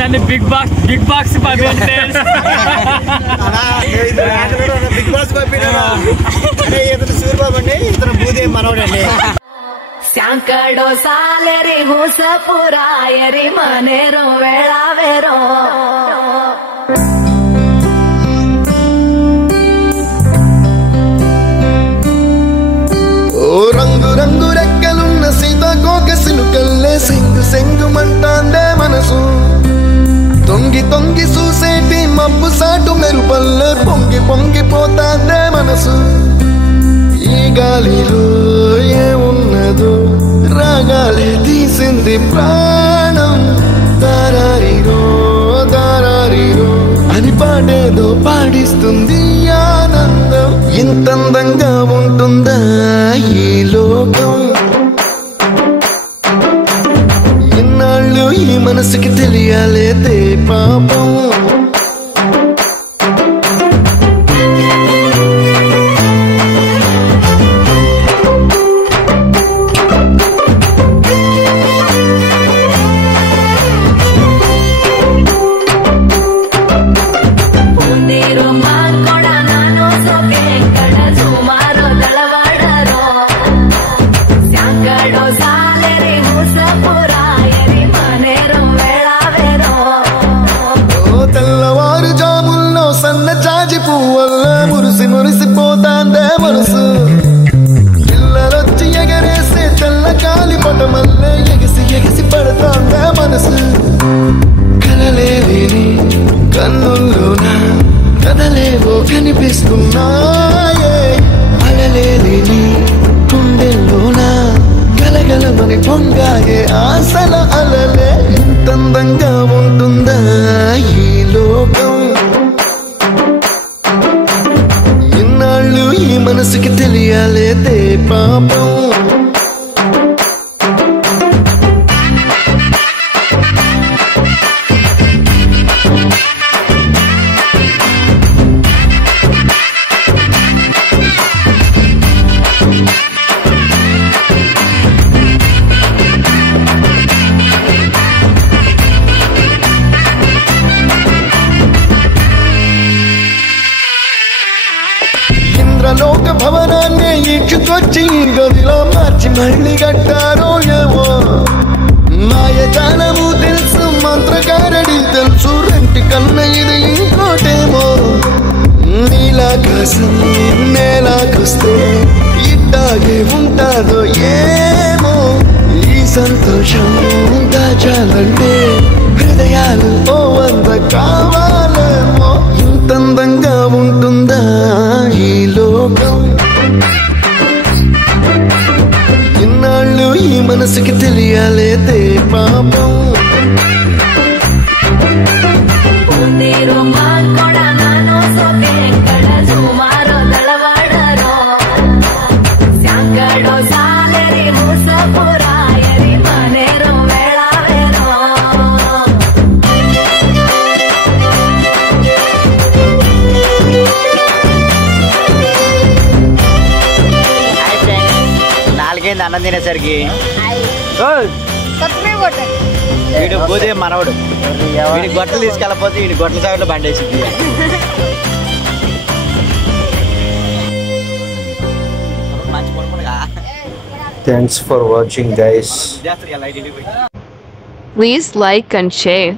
నన్ను big box పంపించండి big boss పంపినా ఇతను సూర్యబాబు అండి, ఇతను Bhudevi మనవడండి. Sankado saleri husa purayeri manero velavero. ఓ రంగు రంగు రెక్కలున్న సీతాకోక సిలుకల్లే సింగు సెంగు మంటాందే మనసు. తొంగి తొంగి చూసేటి మబ్బు సాటు మెరుపల్లే పొంగి పొంగిపోతాందే మనసు. ఈ గాలిలో ఏమున్నదో రాగాలే తీసింది ప్రాణం. దారారిరో దారారిరో అని పాడేదో పాడిస్తుంది ఆనందం. ఇంతందంగా ఉంటుందా ఈ లోకం? ఇన్నాళ్ళు ఈ మనసుకి తెలియాలేదే పాపం. తెల్లవారుజాముల్లో సన్న జాజి పువ్వల్ల మురిసి మురిసిపోతాందే మనసు. పిల్లలొచ్చి ఎగరేసే తెల్ల కాలి పటమల్లే ఎగిసి ఎగిసి పడతాందే మనసు. కలలేని కన్నుల్లోన కదలేవో కనిపిస్తున్నాయే. అలలేని గుండెల్లోన గలగలమని పొంగాయే ఆశల అలలే. ఇంతందంగా ఉంటుందా ఈ లోకం? ఇన్నాళ్ళు ఈ మనసుకి తెలియాలేదే పాపం. ఇంద్రలోక భవనాన్ని ఈడ్చుకొచ్చి గదిలో మార్చి మళ్ళీ కట్టారో ఏమో. మాయజాలము తెలుసు, మంత్రకారడి తెలుసు, రెంటి కన్న ఇది ఇంకోటేమో. నీలాకాశం నేలాకొస్తే ఇట్టాగే ఉంటాదో ఏమో. ఈ సంతోషం దాచాలంటే హృదయాలు ఓ వంద కావాలేమో. ఇంతందంగా ఉంటుందా ఈ లోకం? ఇన్నాళ్ళు ఈ మనసుకి తెలియాలేదే పాపం. అన్నం తినేసరికి వీడు భూదేవి మనవడు. వీడికి గొట్టలు తీసుకెళ్ళకపోతే వీడి గొట్టల సాగులో బండేసింది. Thanks for watching, guys. Please like and share.